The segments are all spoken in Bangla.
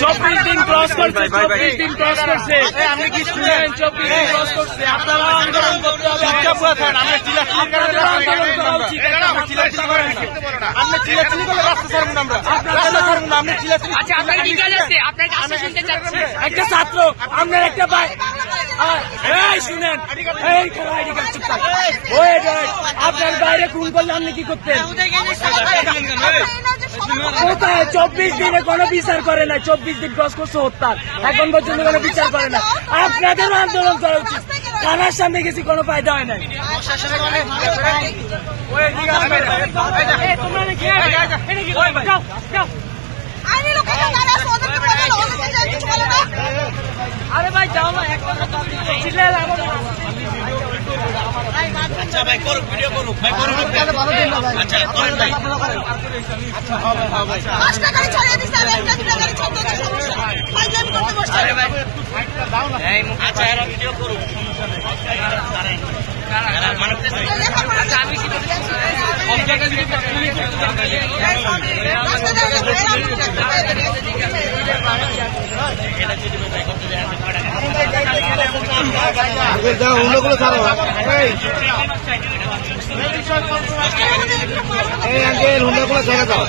চব্বিশ দিন ক্রস করছে, 24 দিন ক্রস করছে। আপনি কি শুনেন? 24 দিন ক্রস করছে। আপনারা আন্দোলন করতে হবে। আন্দোলন করা উচিত। আপনি চিলাচিলি করলে রাস্তা ছাড়বেন আমরা। আপনি চিলাচিলি। আচ্ছা, আপনার কি কাজ আছে? আপনার কাছে শুনতে চাচ্ছি। একটা ছাত্র, আপনার একটা ভাই। এই শুনেন, এই আইডি কার্ড চুপ থাক। আপনার বাইরে খুন করলে আপনি কি করতেন? কোথায়? 24 দিনে কোনো বিচার করে না। 24 দিন ক্রস করছে হত্যার, এখন পর্যন্ত কোনো বিচার করে না। আপনাদেরও আন্দোলন করা উচিত। থানার সামনে গেছি, কোনো ফায়দা হয় নাই। আরে ভাই যাও না, আচ্ছা ভাই করুক, ভিডিও করুক ভাই, করুক। আচ্ছা করেন ভাই। আচ্ছা এরা ভিডিও করুক। আচ্ছা আমি কি অন্যগুলো ছাড়ো। এই আঙ্কেল অন্যগুলো ছেড়ে দাও।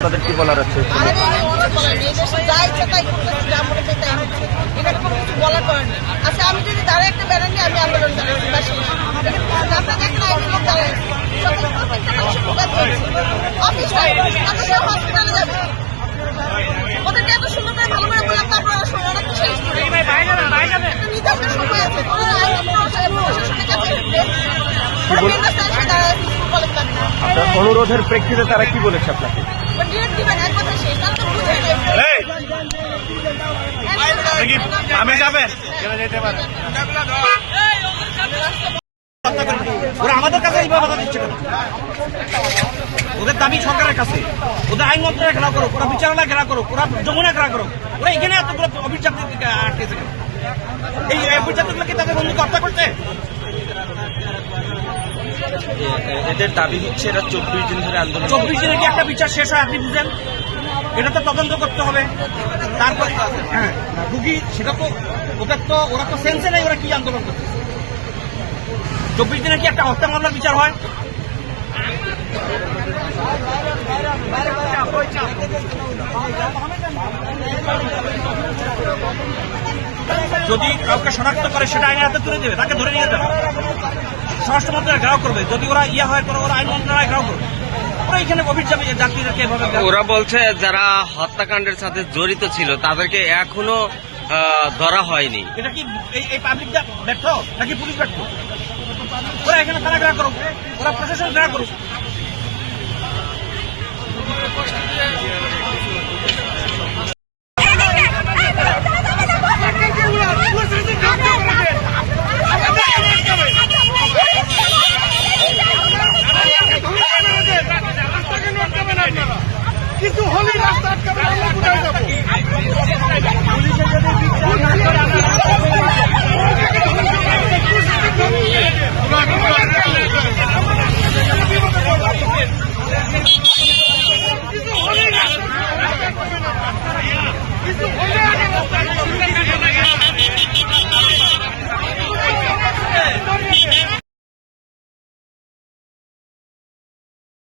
তাদের কি বলার আছে? আচ্ছা আমি যদি দাঁড়ায় একটা ব্যানার নিয়ে আমি আন্দোলন হসপিটালে যাবে ওদেরকে এত সুন্দর করে ভালো করে বললাম তো আপনারা শোনো না শেষ করে নির্দিষ্ট সময় আছে প্রশাসনের কাছে অনুরোধের প্রেক্ষিতে তারা কি বলেছে আপনাকে? আমি যাবেন যেতে পারে। ওরা আমাদের কাছে এই বাধা দিচ্ছে কেন? ওদের দাবি সরকারের কাছে, ওদের আইন মন্ত্রণালয় ঘেরাও করো, ওরা বিচারালয় ঘেরাও করো, ওরা যমুনা ঘেরাও করো, ওরা এখানে এতগুলো অভিযাত্রী আটকেছে কেন? এই অভিযাত্রীগুলো কি তাদের বন্ধুকে হত্যা করছে? এদের দাবি হচ্ছে এরা 24 দিন ধরে আন্দোলন। 24 দিনে কি একটা বিচার শেষ হয় আপনি বুঝেন? এটা তো তদন্ত করতে হবে। তারপর হ্যাঁ রুগী সেটা তো ওরা তো সেন্সে নেই, ওরা কি আন্দোলন করছে? 24 দিনে কি একটা হত্যা মামলার বিচার হয়? যদি কাউকে শনাক্ত করে সেটা আইনের হাতে তুলে দেবে, তাকে ধরে নিয়ে যাবে, স্বরাষ্ট্র মন্ত্রণালয় ঘেরাও করবে। যদি ওরা হয় ওরা আইন মন্ত্রণালয় ঘেরাও করবে। ওরা এখানে অভিযোগ যাত্রীদেরকে এভাবে ওরা বলছে যারা হত্যাকাণ্ডের সাথে জড়িত ছিল তাদেরকে এখনো ধরা হয়নি। এটা কি এই পাবলিকটা ব্যর্থ নাকি পুলিশ ব্যর্থ? ওরা এখানে তারা ঘেরাও করুক, ওরা প্রশাসন ঘেরাও করুক।